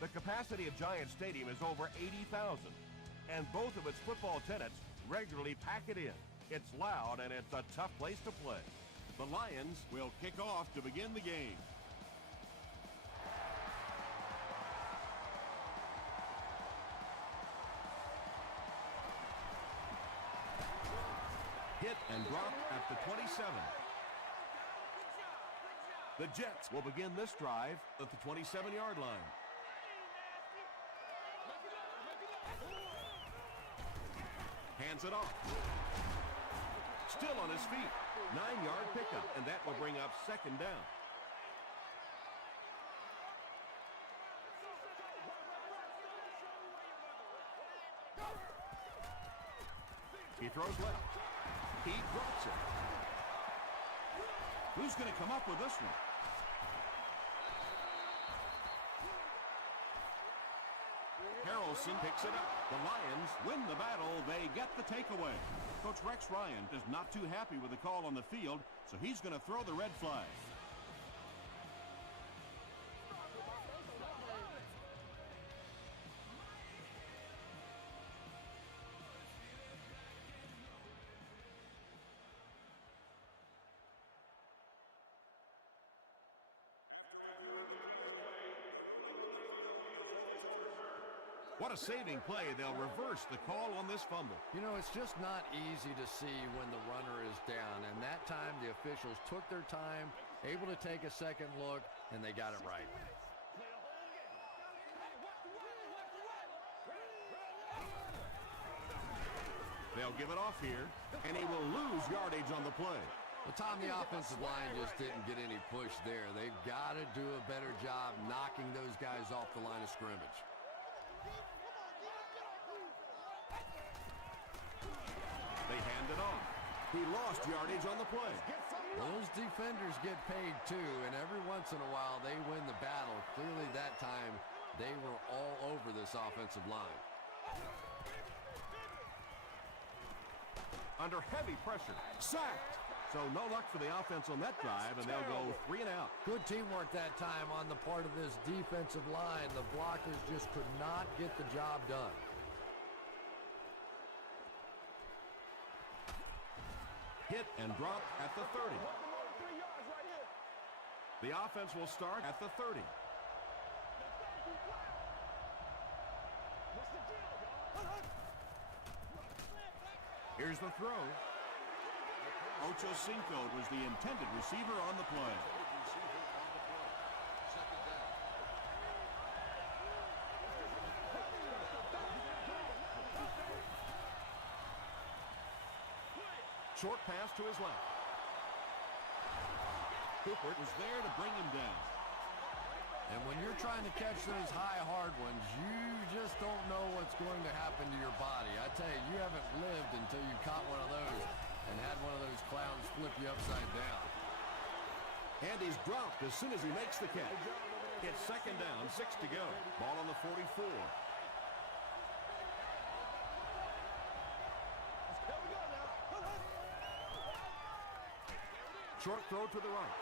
The capacity of Giant Stadium is over 80,000, and both of its football tenants regularly pack it in. It's loud and it's a tough place to play. The Lions will kick off to begin the game. Hit and drop at the 27. The Jets will begin this drive at the 27-yard line. Hands it off. Still on his feet. 9-yard pickup, and that will bring up second down. He throws left. He drops it. Who's going to come up with this one? Harrelson picks it up. The Lions win the battle. They get the takeaway. Coach Rex Ryan is not too happy with the call on the field, so he's going to throw the red flag. What a saving play. They'll reverse the call on this fumble. You know, it's just not easy to see when the runner is down, and that time the officials took their time, able to take a second look, and they got it right. They'll give it off here, and he will lose yardage on the play. Well, Tom, the offensive line just didn't get any push there. They've got to do a better job knocking those guys off the line of scrimmage. They hand it off. He lost yardage on the play. Those defenders get paid too, and every once in a while they win the battle. Clearly that time they were all over this offensive line. Under heavy pressure. Sacked. So no luck for the offense on that drive, and they'll go 3 and out. Good teamwork that time on the part of this defensive line. The blockers just could not get the job done. Hit and drop at the 30. The offense will start at the 30. Here's the throw. Ocho Cinco was the intended receiver on the play. Short pass to his left. Cooper was there to bring him down. And when you're trying to catch those high, hard ones, you just don't know what's going to happen to your body. I tell you, you haven't lived until you caught one of those and had one of those clowns flip you upside down. And he's dropped as soon as he makes the catch. It's second down, 6 to go. Ball on the 44. Short throw to the right.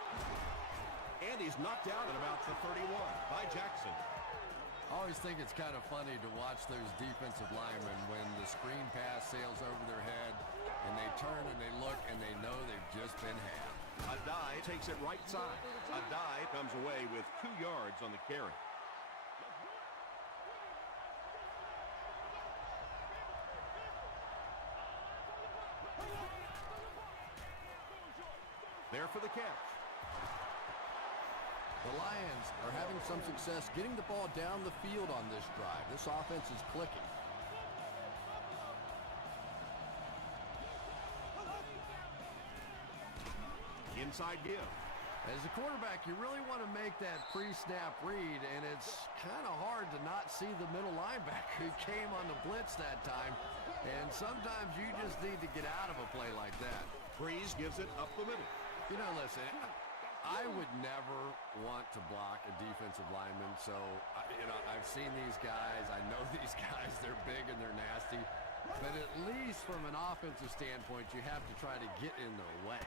And he's knocked out at about the 31 by Jackson. I always think it's kind of funny to watch those defensive linemen when the screen pass sails over their head and they turn and they look and they know they've just been had. Addae takes it right side. Addae comes away with 2 yards on the carry. There for the catch. The Lions are having some success getting the ball down the field on this drive. This offense is clicking. Inside give. As a quarterback, you really want to make that pre-snap read, and it's kind of hard to not see the middle linebacker who came on the blitz that time. And sometimes you just need to get out of a play like that. Breeze gives it up the middle. You know, listen, I would never want to block a defensive lineman, so, I've seen these guys. I know these guys. They're big and they're nasty. But at least from an offensive standpoint, you have to try to get in their way.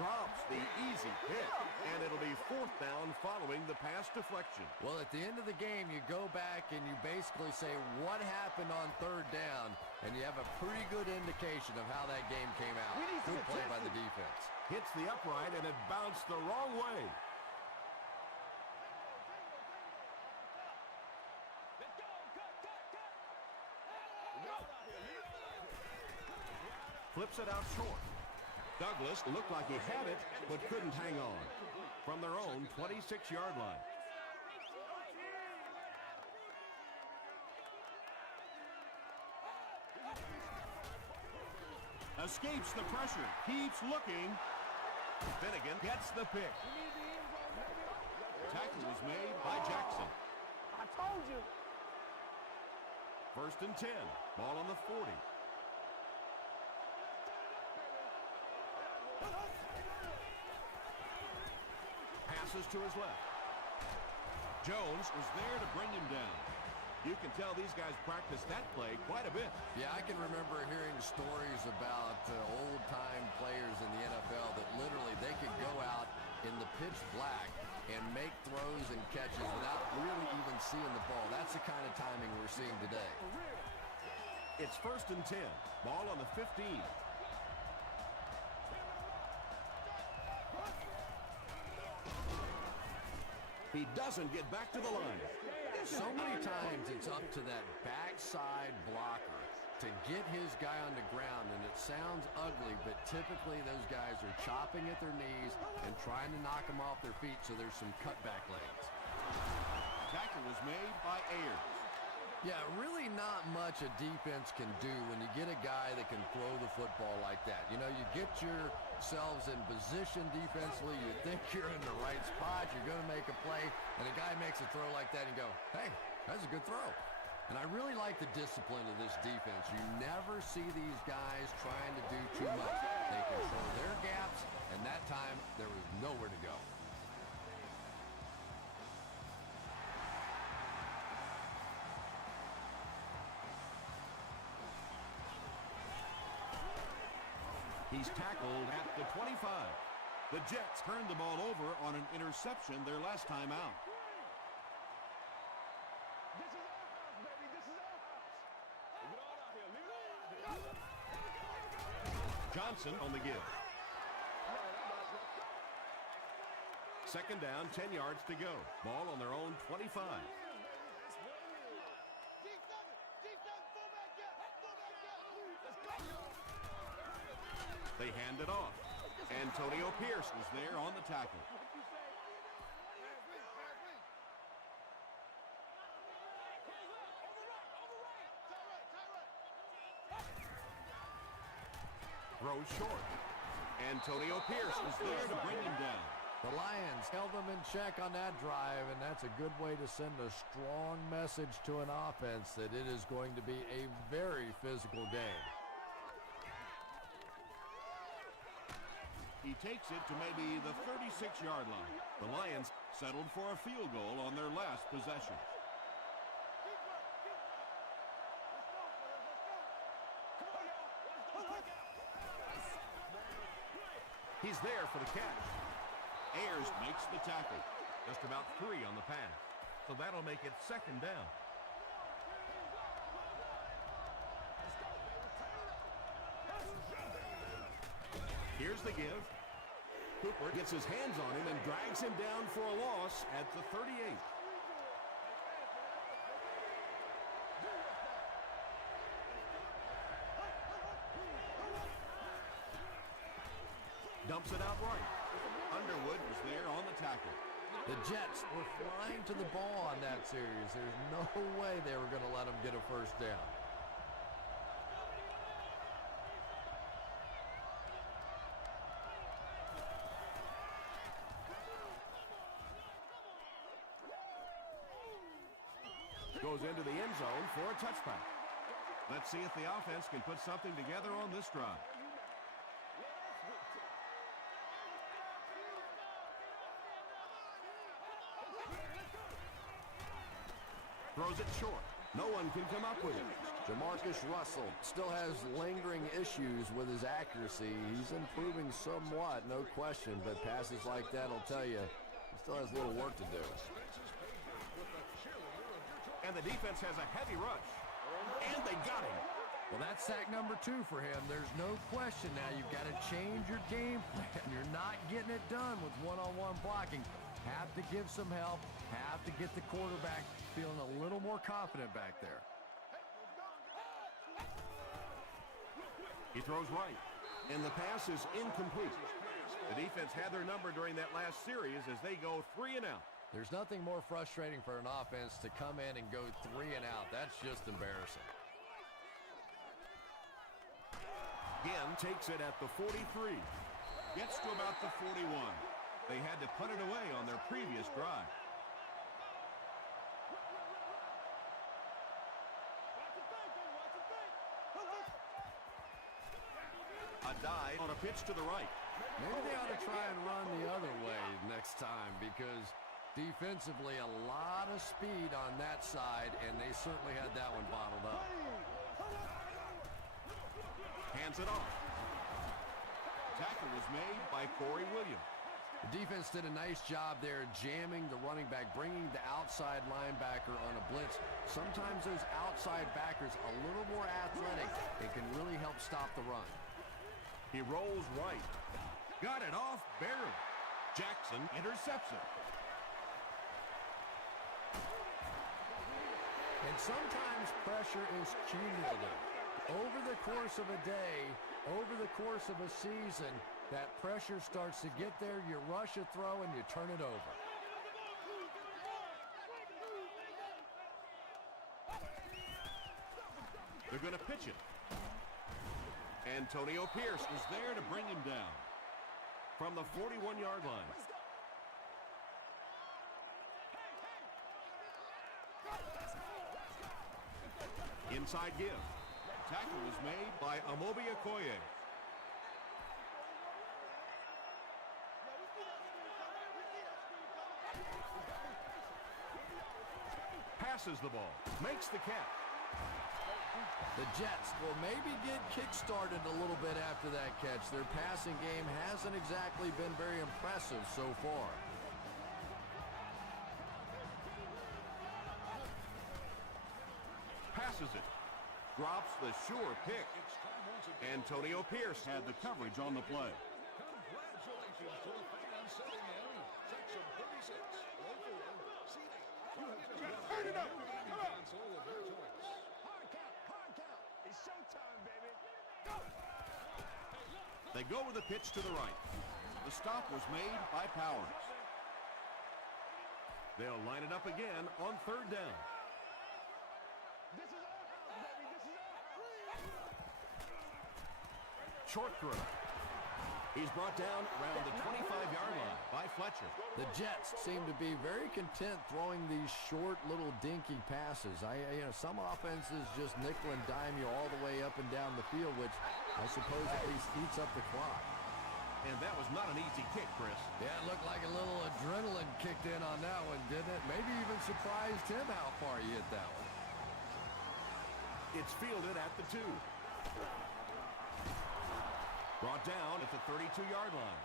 drops the easy pick, and it'll be 4th down following the pass deflection. Well, at the end of the game, you go back and you basically say what happened on 3rd down, and you have a pretty good indication of how that game came out. Good play by the defense. Hits the upright, and it bounced the wrong way. Flips it out short. Douglas looked like he had it, but couldn't hang on. From their own 26-yard line. Escapes the pressure. Keeps looking. Finnegan gets the pick. Tackle was made by Jackson. I told you. 1st and 10. Ball on the 40. Passes to his left. Jones was there to bring him down. You can tell these guys practice that play quite a bit. Yeah, I can remember hearing stories about old-time players in the NFL that literally they could go out in the pitch black and make throws and catches without really even seeing the ball. That's the kind of timing we're seeing today. It's 1st and 10. Ball on the 15. He doesn't get back to the line. So many times it's up to that backside blocker to get his guy on the ground, and it sounds ugly, but typically those guys are chopping at their knees and trying to knock them off their feet, so there's some cutback lanes. Tackle was made by Ayers. Yeah, really not much a defense can do when you get a guy that can throw the football like that. You know, you get yourselves in position defensively, you think you're in the right spot, you're going to make a play, and a guy makes a throw like that and you go, hey, that's a good throw. And I really like the discipline of this defense. You never see these guys trying to do too much. They control their gaps, and that time there was nowhere to go. He's tackled at the 25. The Jets turned the ball over on an interception their last time out. This is our house, baby. This is our house. Leave it all out here. Leave it all out. Johnson on the give. 2nd down, 10 yards to go. Ball on their own 25. They hand it off. Antonio Pierce was there on the tackle. Throws short. Antonio Pierce was there to bring him down. The Lions held them in check on that drive, and that's a good way to send a strong message to an offense that it is going to be a very physical game. He takes it to maybe the 36-yard line. The Lions settled for a field goal on their last possession. He's there for the catch. Ayers makes the tackle. Just about 3 on the pass. So that'll make it 2nd down. Here's the give. Cooper gets his hands on him and drags him down for a loss at the 38. Dumps it out right. Underwood was there on the tackle. The Jets were flying to the ball on that series. There's no way they were going to let them get a 1st down. Goes into the end zone for a touchback. Let's see if the offense can put something together on this drive. Throws it short. No one can come up with it. Jamarcus Russell still has lingering issues with his accuracy. He's improving somewhat, no question, but passes like that will tell you he still has a little work to do. And the defense has a heavy rush. And they got him. Well, that's sack number 2 for him. There's no question now. You've got to change your game plan. You're not getting it done with one-on-one blocking. Have to give some help. Have to get the quarterback feeling a little more confident back there. He throws right. And the pass is incomplete. The defense had their number during that last series as they go 3 and out. There's nothing more frustrating for an offense to come in and go 3 and out. That's just embarrassing. Again, takes it at the 43. Gets to about the 41. They had to put it away on their previous drive. A dive on a pitch to the right. Maybe they ought to try and run the other way next time, because defensively a lot of speed on that side, and they certainly had that one bottled up. Hands it off. Tackle was made by Corey Williams. The defense did a nice job there jamming the running back, bringing the outside linebacker on a blitz. Sometimes those outside backers a little more athletic. It can really help stop the run. He rolls right. Got it off barely. Jackson intercepts it. And sometimes pressure is cumulative. Over the course of a day, over the course of a season, that pressure starts to get there, you rush a throw, and you turn it over. They're going to pitch it. Antonio Pierce is there to bring him down from the 41-yard line. Inside give. Tackle was made by Amobi Okoye. Passes the ball. Makes the catch. The Jets will maybe get kick-started a little bit after that catch. Their passing game hasn't exactly been very impressive so far. Passes it. Drops the sure pick. Antonio Pierce had the coverage on the play. Congratulations to the fans sitting in section 36, row 4, seating. You have just won Turn it up. a Come on. console of your choice. Hard count, hard count. It's showtime, baby. Go! They go with a pitch to the right. The stop was made by Powers. They'll line it up again on 3rd down. This is our house, baby. This is our house. Short throw. He's brought down around the 25-yard line by Fletcher. The Jets seem to be very content throwing these short, little dinky passes. Some offenses just nickel and dime you all the way up and down the field, which I suppose at least eats up the clock. And that was not an easy kick, Chris. Yeah, it looked like a little adrenaline kicked in on that one, didn't it? Maybe even surprised him how far he hit that one. It's fielded at the 2. Brought down at the 32-yard line.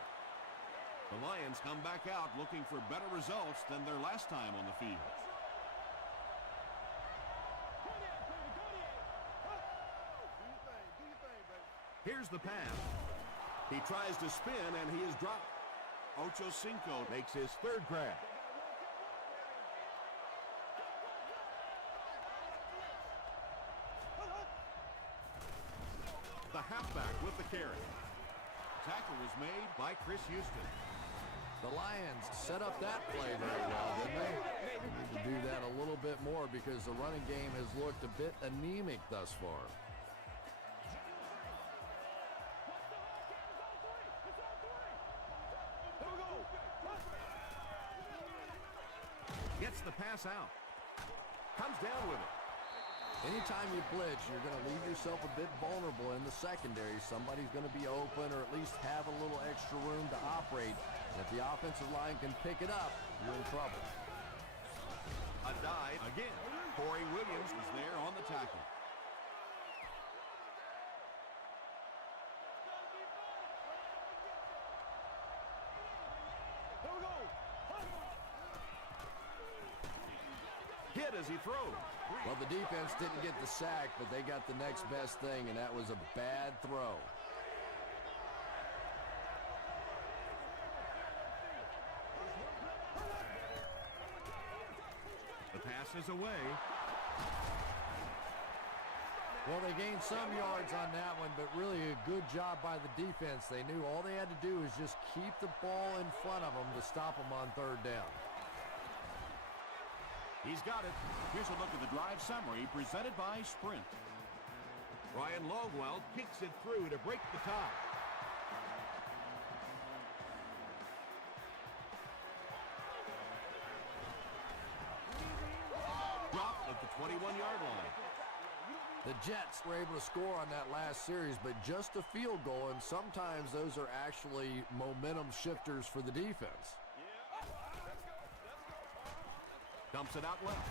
The Lions come back out looking for better results than their last time on the field. Here's the pass. He tries to spin, and he is dropped. Ocho Cinco makes his 3rd grab. The halfback with the carry. Tackle was made by Chris Houston. The Lions set up that play very well, didn't they? They need to do that a little bit more because the running game has looked a bit anemic thus far. Gets the pass out. Comes down with it. Anytime you blitz, you're going to leave yourself a bit vulnerable in the secondary. Somebody's going to be open or at least have a little extra room to operate. And if the offensive line can pick it up, you're in trouble. A dive again. Corey Williams was there on the tackle. hit as he throws. Well, the defense didn't get the sack, but they got the next best thing, and that was a bad throw. The pass is away. Well, they gained some yards on that one, but really a good job by the defense. They knew all they had to do was just keep the ball in front of them to stop them on third down. He's got it. Here's a look at the drive summary presented by Sprint. Ryan Longwell kicks it through to break the tie. Drop at the 21-yard line. The Jets were able to score on that last series, but just a field goal, and sometimes those are actually momentum shifters for the defense. Dumps it out left.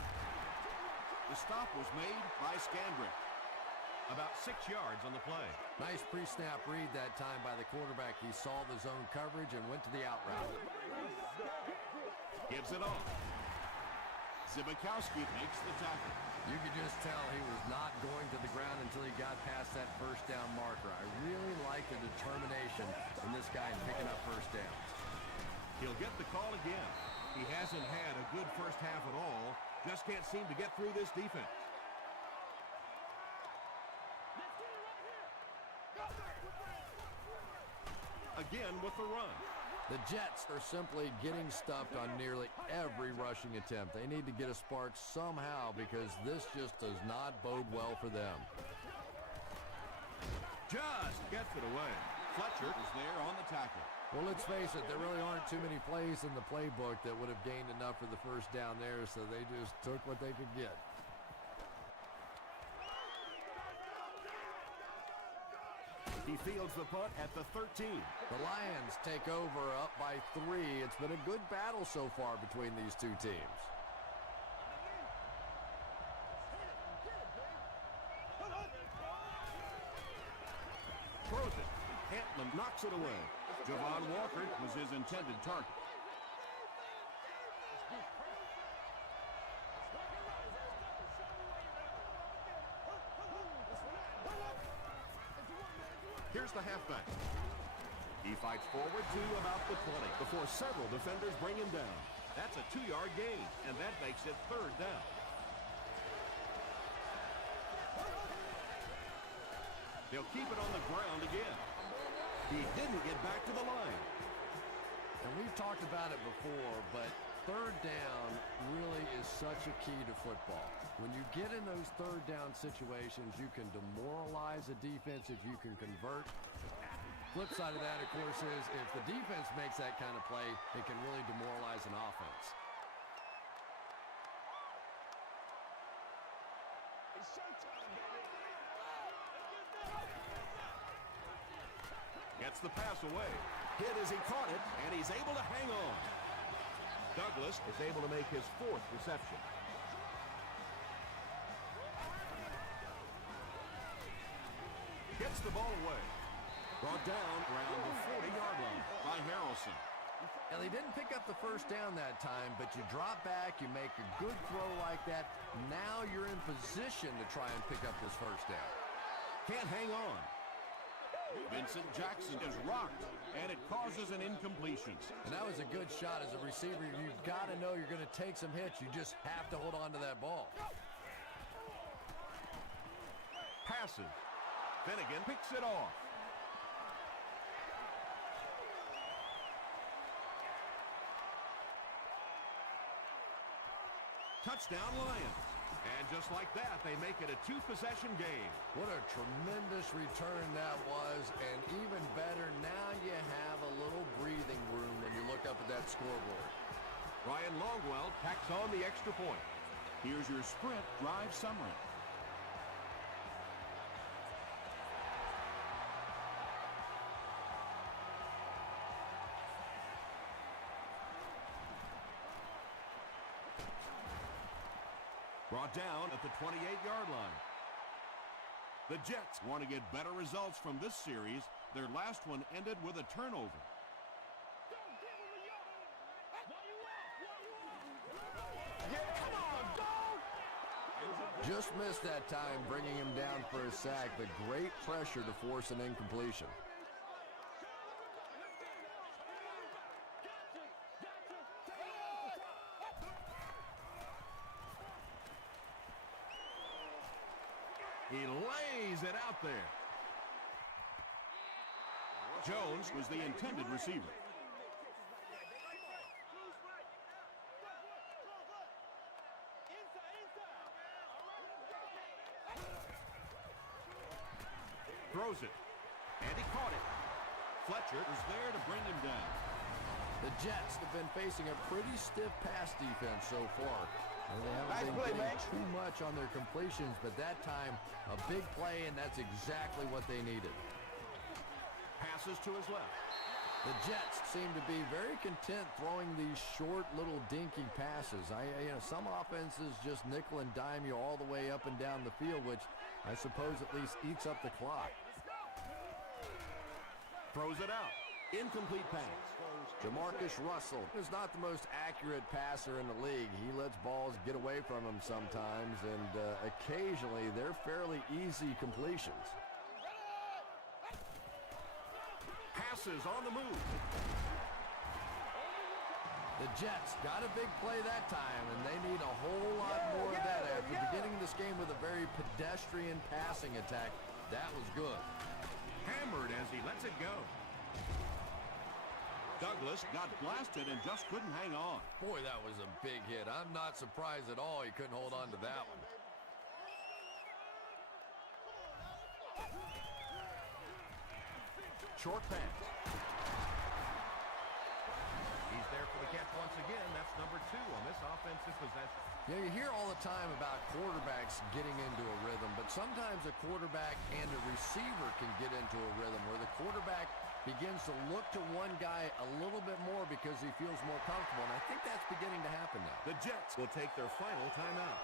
The stop was made by Scandrick. About 6 yards on the play. Nice pre-snap read that time by the quarterback. He saw the zone coverage and went to the out route. Gives it off. Zibikowski makes the tackle. You could just tell he was not going to the ground until he got past that first down marker. I really like the determination in this guy in picking up first downs. He'll get the call again. He hasn't had a good first half at all. Just can't seem to get through this defense. Again with the run. The Jets are simply getting stuffed on nearly every rushing attempt. They need to get a spark somehow because this just does not bode well for them. Just gets it away. Fletcher is there on the tackle. Well, let's face it, there really aren't too many plays in the playbook that would have gained enough for the first down there, so they just took what they could get. He fields the punt at the 13. The Lions take over up by 3. It's been a good battle so far between these two teams. Throws it. Antman knocks it away. Javon Walker was his intended target. Here's the halfback. He fights forward to about the 20 before several defenders bring him down. That's a 2-yard gain, and that makes it third down. They'll keep it on the ground again. He didn't get back to the line. And we've talked about it before, but third down really is such a key to football. When you get in those third down situations, you can demoralize a defense if you can convert. Flip side of that, of course, is if the defense makes that kind of play, it can really demoralize an offense. It's showtime, baby. Gets the pass away. Hit as he caught it, and he's able to hang on. Douglas is able to make his 4th reception. Gets the ball away. Brought down around the 40-yard line by Harrelson. Now, they didn't pick up the first down that time, but you drop back, you make a good throw like that. Now you're in position to try and pick up this first down. Can't hang on. Vincent Jackson is rocked, and it causes an incompletion. And that was a good shot as a receiver. You've got to know you're going to take some hits. You just have to hold on to that ball. Passes. Finnegan picks it off. Touchdown Lions. And just like that, they make it a 2-possession game. What a tremendous return that was, and even better, now you have a little breathing room when you look up at that scoreboard. Ryan Longwell tacks on the extra point. Here's your Sprint drive summary. Brought down at the 28-yard line. The Jets want to get better results from this series. Their last one ended with a turnover. Don't give him a yard. Why you out? Yeah, come on, dog. Just missed that time, bringing him down for a sack, but great pressure to force an incompletion. He lays it out there. Jones was the intended receiver. Throws it. And he caught it. Fletcher is there to bring him down. The Jets have been facing a pretty stiff pass defense so far. And they haven't been getting too much on their completions, but that time, a big play, and that's exactly what they needed. Passes to his left. The Jets seem to be very content throwing these short, little dinky passes. Some offenses just nickel and dime you all the way up and down the field, which I suppose at least eats up the clock. Throws it out. Incomplete pass. Jamarcus Russell is not the most accurate passer in the league. He lets balls get away from him sometimes, and occasionally they're fairly easy completions. Passes on the move. The Jets got a big play that time, and they need a whole lot more of that. After beginning this game with a very pedestrian passing attack, that was good. Hammered as he lets it go. Douglas got blasted and just couldn't hang on. Boy, that was a big hit. I'm not surprised at all he couldn't hold on to that one. Short pass. He's there for the catch once again. That's number 2 on this offensive possession. You hear all the time about quarterbacks getting into a rhythm, but sometimes a quarterback and a receiver can get into a rhythm where the quarterback begins to look to one guy a little bit more because he feels more comfortable, and I think that's beginning to happen now. The Jets will take their final timeout.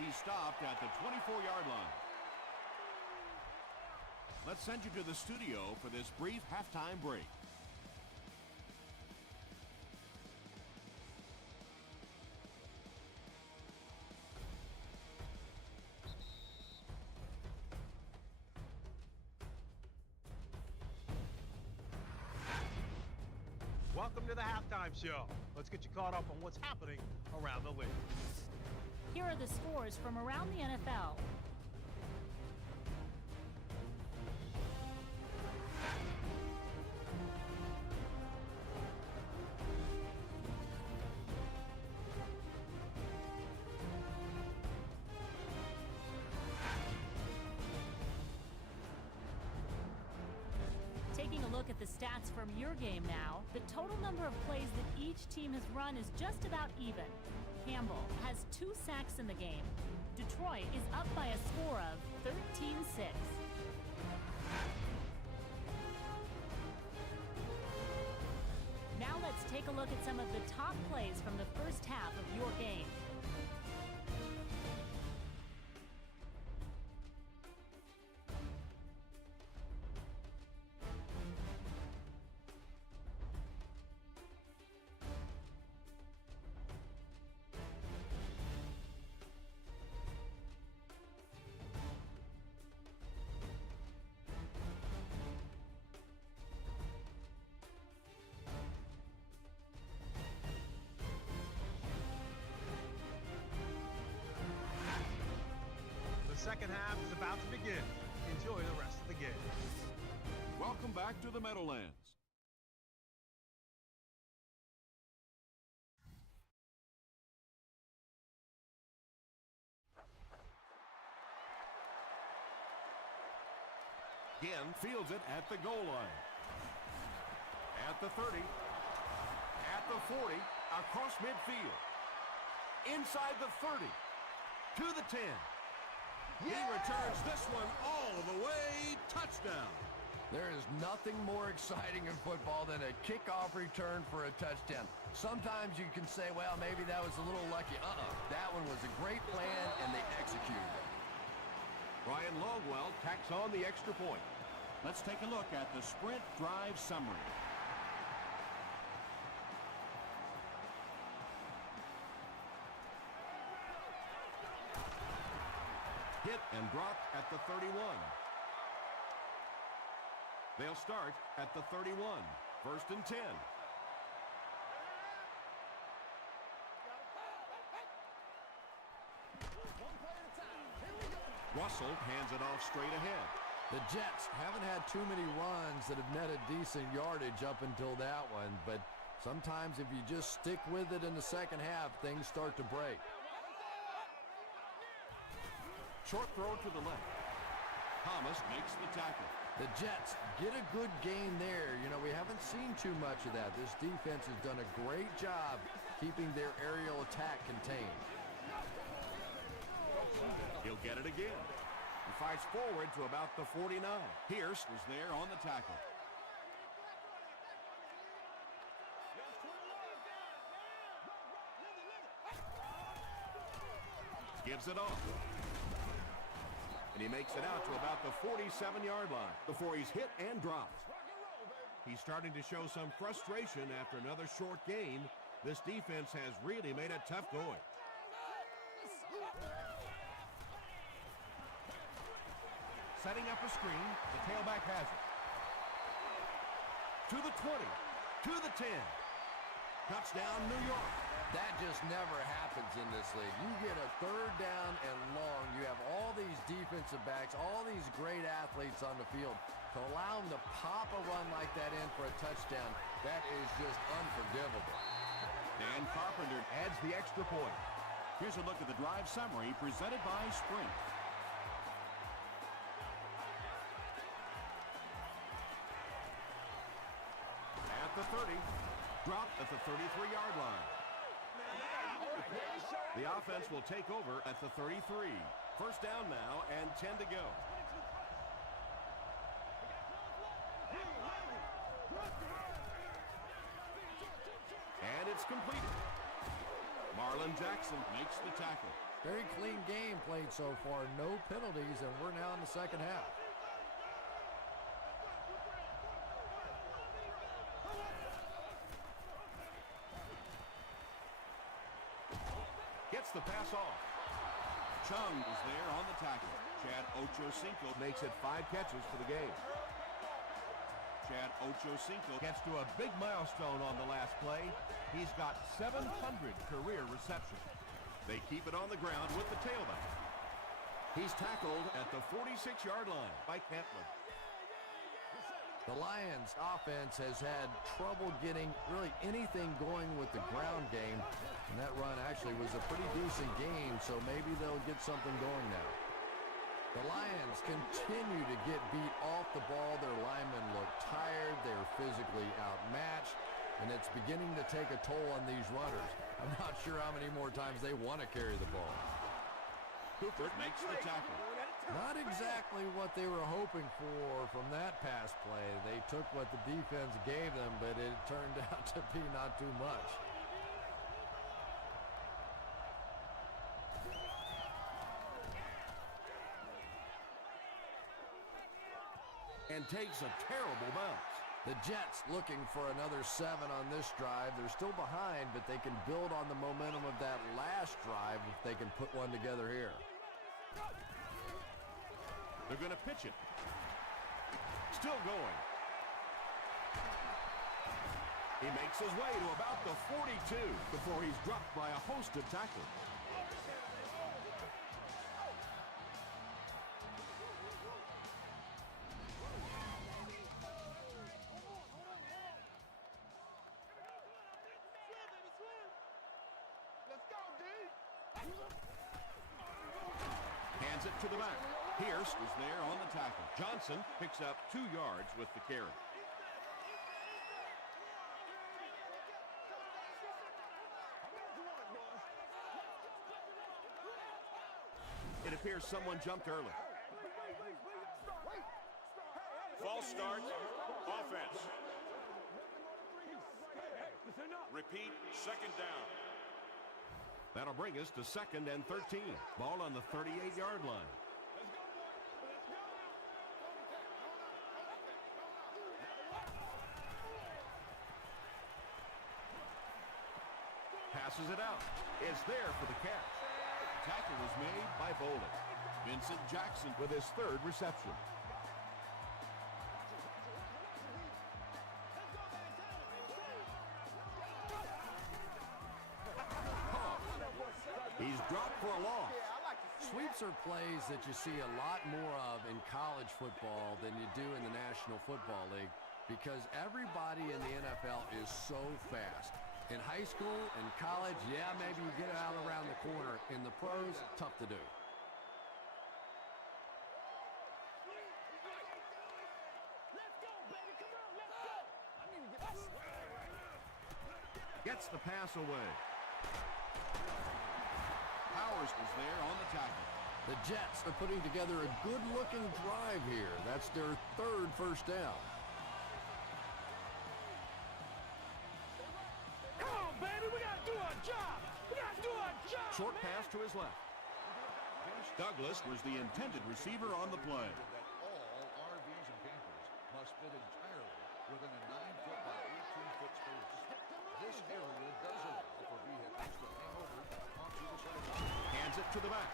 He stopped at the 24-yard line. Let's send you to the studio for this brief halftime break. Welcome to the halftime show. Let's get you caught up on what's happening around the league. Here are the scores from around the NFL. Taking a look at the stats from your game now, the total number of plays that each team has run is just about even. Campbell has 2 sacks in the game. Detroit is up by a score of 13-6. Now let's take a look at some of the top plays from the first half of your game. The second half is about to begin. Enjoy the rest of the game. Welcome back to the Meadowlands. Again, fields it at the goal line. At the 30. At the 40. Across midfield. Inside the 30. To the 10. He returns this one all the way. Touchdown. There is nothing more exciting in football than a kickoff return for a touchdown. Sometimes you can say, well, maybe that was a little lucky. That one was a great plan, and they executed it. Brian Longwell tacks on the extra point. Let's take a look at the sprint drive summary. hit and dropped at the 31. They'll start at the 31. First and 10. Russell hands it off straight ahead. The Jets haven't had too many runs that have netted decent yardage up until that one, but sometimes if you just stick with it in the second half, things start to break. Short throw to the left. Thomas makes the tackle. The Jets get a good gain there. You know, we haven't seen too much of that. This defense has done a great job keeping their aerial attack contained. He'll get it again. He fights forward to about the 49. Pierce was there on the tackle. Gives it off. And he makes it out to about the 47-yard line before he's hit and dropped. He's starting to show some frustration after another short game. This defense has really made it tough going. Setting up a screen, the tailback has it. To the 20, to the 10. Touchdown, New York. That just never happens in this league. You get a third down and long. You have all these defensive backs, all these great athletes on the field. To allow them to pop a run like that in for a touchdown, that is just unforgivable. Dan Carpenter Adds the extra point. Here's a look at the drive summary presented by Sprint. At the 30, dropped at the 33-yard line. The offense will take over at the 33. First down now and 10 to go. And it's completed. Marlon Jackson makes the tackle. Very clean game played so far. No penalties, and we're now in the second half. Gets the pass off. Chung is there on the tackle. Chad Ochocinco Makes it 5 catches for the game. Chad Ochocinco Gets to a big milestone on the last play. He's got 700 career receptions. They keep it on the ground with the tailback. He's tackled at the 46-yard line by Cantlin. The Lions offense has had trouble getting really anything going with the ground game. And that run actually was a pretty decent game, so maybe they'll get something going now. The Lions continue to get beat off the ball. Their linemen look tired. They're physically outmatched. And it's beginning to take a toll on these runners. I'm not sure how many more times they want to carry the ball. Cooper makes the tackle. Not exactly what they were hoping for from that pass play. They took what the defense gave them, but it turned out to be not too much. And takes a terrible bounce. The Jets looking for another 7 on this drive. They're still behind, but they can build on the momentum of that last drive if they can put one together here. They're going to pitch it. Still going. He makes his way to about the 42 before he's dropped by a host of tacklers. Hands it to the back. Pierce was there on the tackle. Johnson picks up 2 yards with the carry. It appears someone jumped early. False start, offense. Repeat, second down. That'll bring us to 2nd and 13. Ball on the 38-yard line. Passes it out. Is there for the catch. Tackle was made by Bolden. Vincent Jackson with his third reception. He's dropped for a loss. Sweeps are plays that you see a lot more of in college football than you do in the National Football League because everybody in the NFL is so fast. In high school and college, yeah, maybe you get it out around the corner. In the pros, tough to do. Gets the pass away. Powers was there on the tackle. The Jets are putting together a good-looking drive here. That's their third first down. Come on, baby, we gotta do our job. We gotta do our job. Short pass to his left. Douglas was the intended receiver on the play. That all RVs and campers must fit entirely within a 9-foot by 18-foot space. This area does allow for vehicles to hang over onto the sidewalk. Hands it to the back.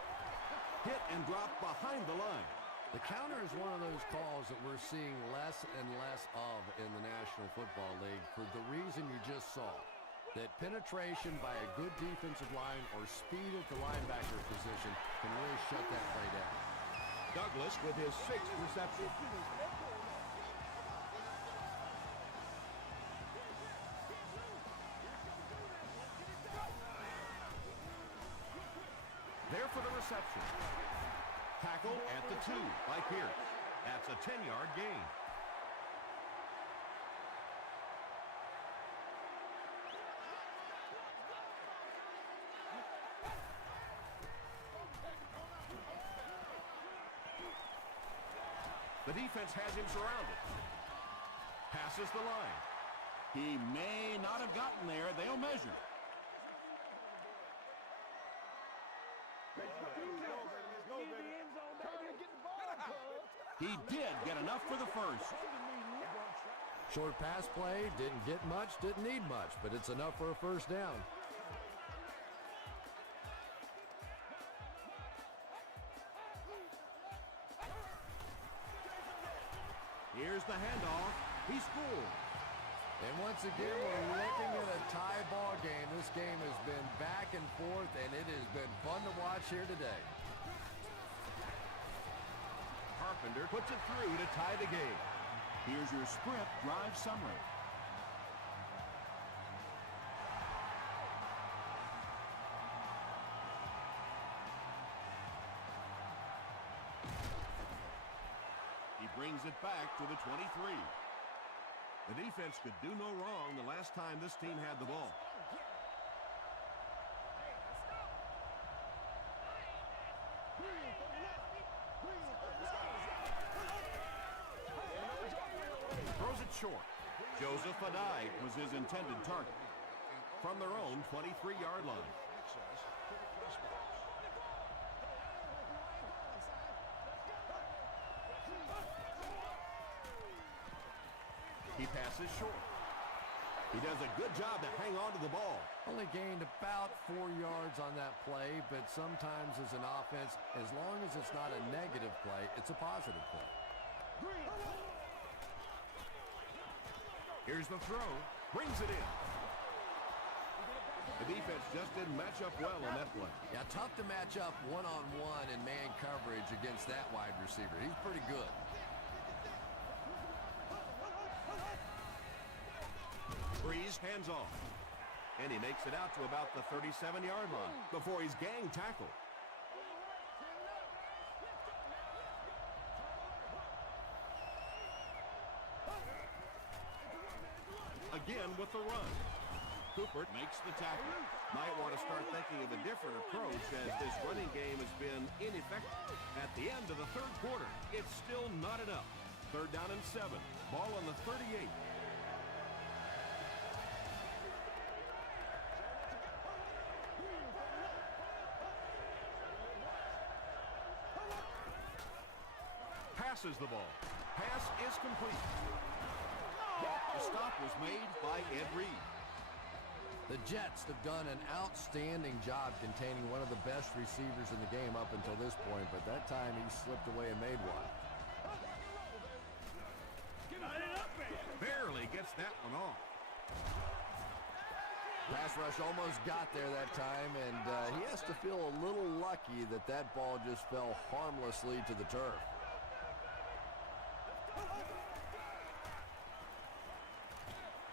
Hit and drop behind the line. The counter is one of those calls that we're seeing less and less of in the National Football League for the reason you just saw. That penetration by a good defensive line or speed at the linebacker position can really shut that play down. Douglas with his sixth reception. There for the reception. Tackle at the 2 by Pierce. That's a 10-yard gain. The defense has him surrounded. Passes the line. He may not have gotten there. They'll measure. He did get enough for the first. Short pass play, didn't get much, didn't need much, but it's enough for a first down. Here's the handoff. He scored. And once again, we're looking at a tie ball game. This game has been back and forth, and it has been fun to watch here today. Carpenter puts it through to tie the game. Here's your sprint drive summary. He brings it back to the 23. The defense could do no wrong the last time this team had the ball. Throws it short. Joseph Adai Was his intended target. from their own 23-yard line. Access to the press box. He passes short. He does a good job to hang on to the ball. Only gained about 4 yards on that play, but sometimes as an offense, as long as it's not a negative play, it's a positive play. Here's the throw. Brings it in. The defense just didn't match up well on that play. Yeah, tough to match up one-on-one in man coverage against that wide receiver. He's pretty good. Breeze hands off. And he makes it out to about the 37-yard line before he's gang tackled. Again with the run. Cooper Makes the tackle. might want to start thinking of a different approach as this running game has been ineffective. At the end of the third quarter, it's still not enough. Third down and 7. Ball on the 38. Passes the ball. Pass is complete. The stop was made by Ed Reed. The Jets have done an outstanding job containing one of the best receivers in the game up until this point, but that time he slipped away and made one. Barely gets that one off. Pass rush almost got there that time, and he has to feel a little lucky that that ball just fell harmlessly to the turf.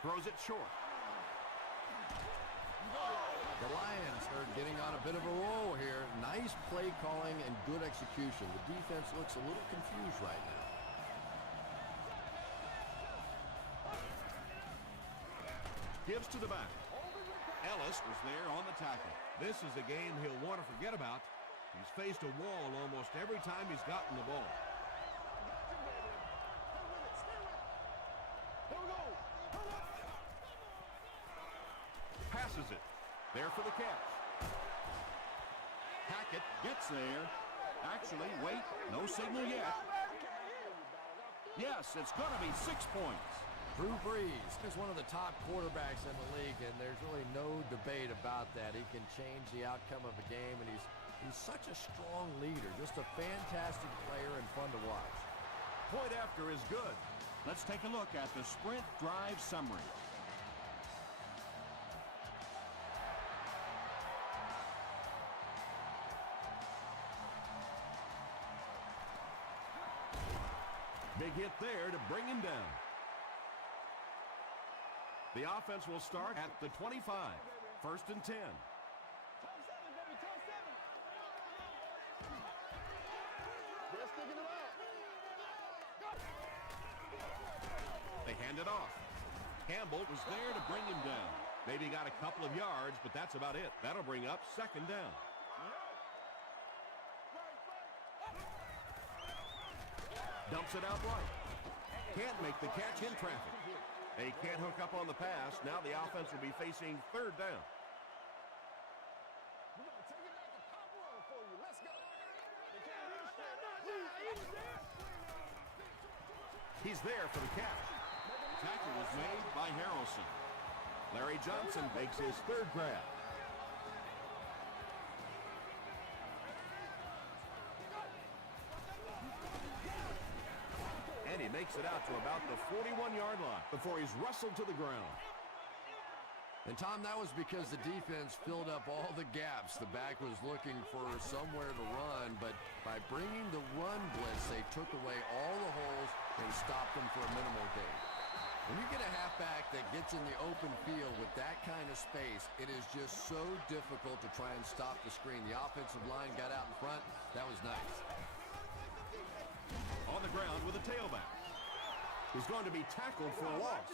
Throws it short. The Lions are getting on a bit of a roll here. Nice play calling and good execution. The defense looks a little confused right now. Gives to the back. Ellis was there on the tackle. This is a game he'll want to forget about. He's faced a wall almost every time he's gotten the ball. Passes it. There for the catch. Hackett gets there. Actually, wait, no signal yet. Yes, it's going to be 6 points. Drew Brees is one of the top quarterbacks in the league, and there's really no debate about that. He can change the outcome of a game, and he's such a strong leader. Just a fantastic player and fun to watch. Point after is good. Let's take a look at the sprint drive summary. Big hit there to bring him down. The offense will start at the 25. 1st and 10. They hand it off. Campbell was there to bring him down. Maybe got a couple of yards, but that's about it. That'll bring up 2nd down. Dumps it out right. Can't make the catch in traffic. They can't hook up on the pass. Now the offense will be facing 3rd down. He's there for the catch. Tackle was made by Harrelson. Larry Johnson makes his 3rd grab. And he makes it out to about the 41-yard line before he's wrestled to the ground. And, Tom, that was because the defense filled up all the gaps. The back was looking for somewhere to run, but by bringing the run blitz, they took away all the holes and stopped them for a minimal gain. When you get a halfback that gets in the open field with that kind of space, it is just so difficult to try and stop the screen. The offensive line got out in front. That was nice. On the ground with a tailback. He's going to be tackled for a loss.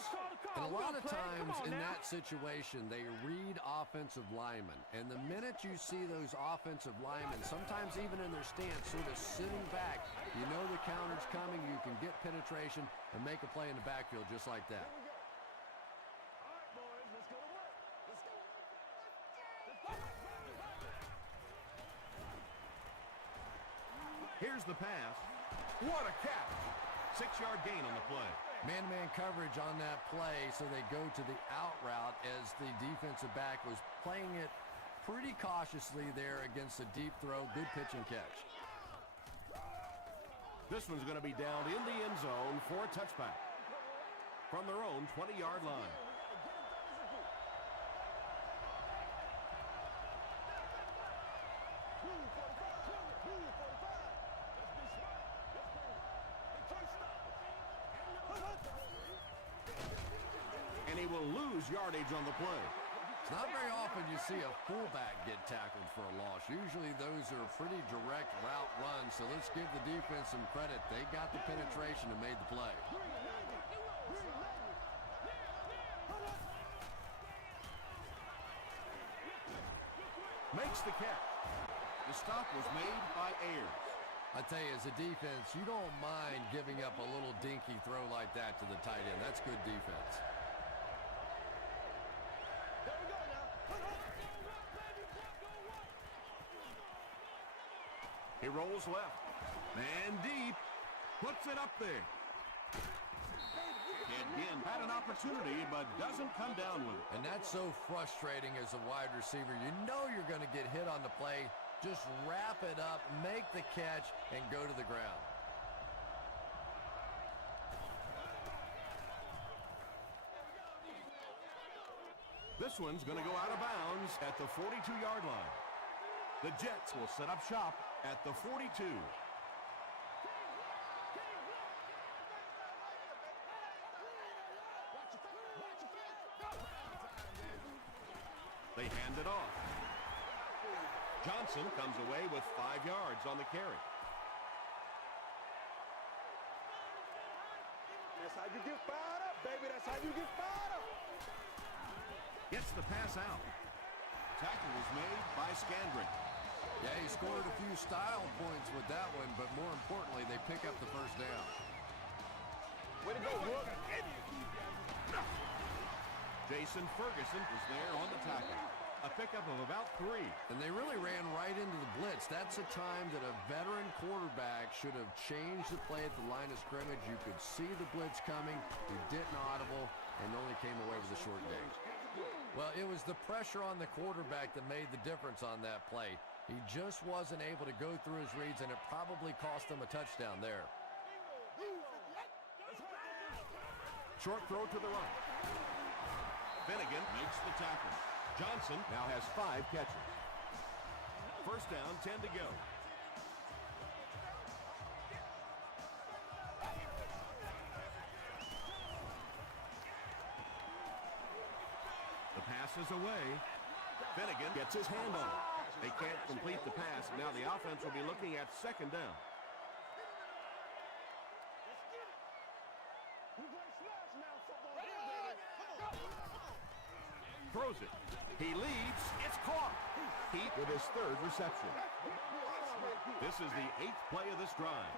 And a lot of times in that situation, they read offensive linemen. And the minute you see those offensive linemen, sometimes even in their stance, sort of sitting back, you know the counter's coming, you can get penetration and make a play in the backfield just like that. Here's the pass. What a catch. 6-yard gain on the play. Man-to-man coverage on that play, so they go to the out route as the defensive back was playing it pretty cautiously there against a deep throw. Good pitch and catch. This one's going to be down in the end zone for a touchback from their own 20-yard line. And he will lose yardage on the play. It's not very often you see a fullback get tackled for a loss. Usually those are pretty direct route runs, so let's give the defense some credit. They got the penetration and made the play. Makes the catch. The stop was made by Ayers. I tell you, as a defense, you don't mind giving up a little dinky throw like that to the tight end. That's good defense. He rolls left. Man deep. Puts it up there. Can't Again, had an opportunity, but doesn't come down with it. And that's so frustrating as a wide receiver. You know you're going to get hit on the play. Just wrap it up, make the catch, and go to the ground. This one's going to go out of bounds at the 42-yard line. The Jets will set up shop at the 42. They hand it off. Johnson comes away with 5 yards on the carry. That's how you get fired up, baby. That's how you get fired up. Gets the pass out. Tackle was made by Scandrick. Yeah, he scored a few style points with that one, but more importantly, they pick up the first down. Way to go, Rook. Jason Ferguson was there on the tackle. A pickup of about 3. And they really ran right into the blitz. That's a time that a veteran quarterback should have changed the play at the line of scrimmage. You could see the blitz coming. He didn't audible and only came away with a short gain. Well, it was the pressure on the quarterback that made the difference on that play. He just wasn't able to go through his reads, and it probably cost him a touchdown there. Short throw to the right. Finnegan makes the tackle. Johnson now has 5 catches. First down, 10 to go. The pass is away. Finnegan gets his hand on it. They can't complete the pass. Now the offense will be looking at second down. Throws it. He leads. It's caught. Heath with his 3rd reception. This is the 8th play of this drive.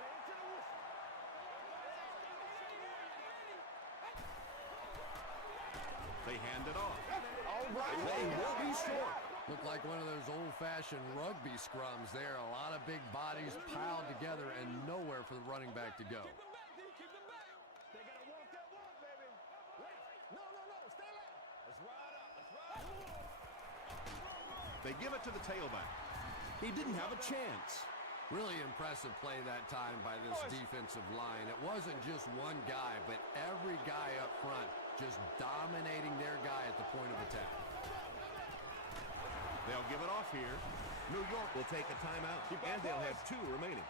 They hand it off. They will be short. Looked like one of those old-fashioned rugby scrums there. A lot of big bodies piled together and nowhere for the running back to go. They gotta walk that walk, baby. No, stay left. Let's ride up. They give it to the tailback. He didn't have a chance. Really impressive play that time by this defensive line. It wasn't just one guy, but every guy up front just dominating their guy at the point of attack. They'll give it off here. New York will take a timeout, and they'll have 2 remaining.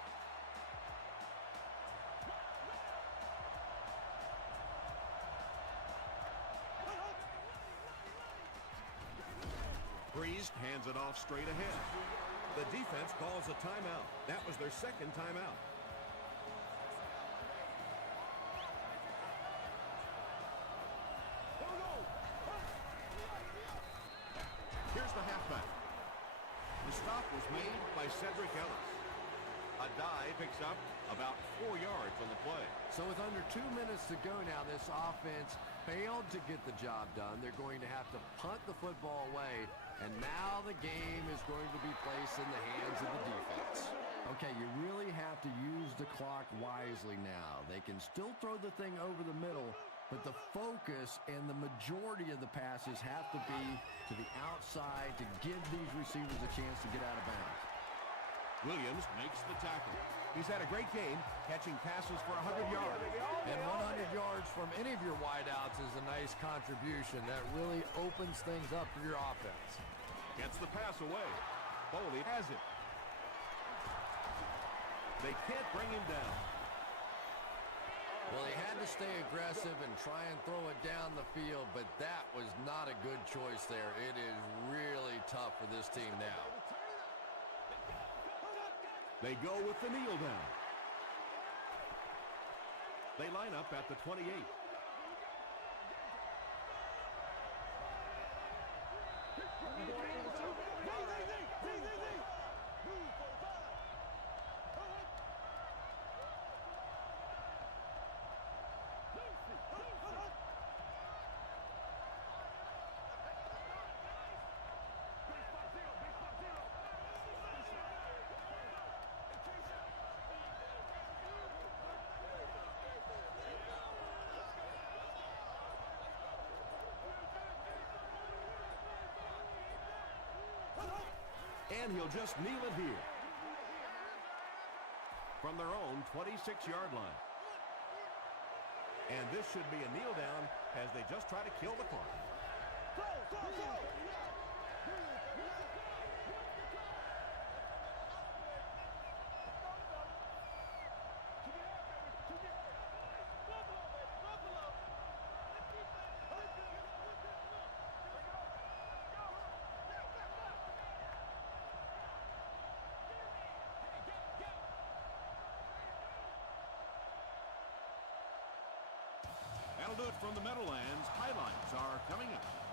Breeze hands it off straight ahead. The defense calls a timeout. That was their 2nd timeout. Here's the halfback. The stop was made by Cedric Ellis. A dive picks up about 4 yards on the play. So with under 2 minutes to go now, this offense failed to get the job done. They're going to have to punt the football away, and now the game is going to be placed in the hands of the defense. Okay, you really have to use the clock wisely now. They can still throw the thing over the middle, but the focus and the majority of the passes have to be to the outside to give these receivers a chance to get out of bounds. Williams makes the tackle. He's had a great game, catching passes for 100 yards. And 100 yards from any of your wideouts is a nice contribution. That really opens things up for your offense. Gets the pass away. Foley has it. They can't bring him down. Well, he had to stay aggressive and try and throw it down the field, but that was not a good choice there. It is really tough for this team now. They go with the kneel down. They line up at the 28. And he'll just kneel it here. From their own 26-yard line. And this should be a kneel down as they just try to kill the clock. That'll do it from the Meadowlands. Highlights are coming up.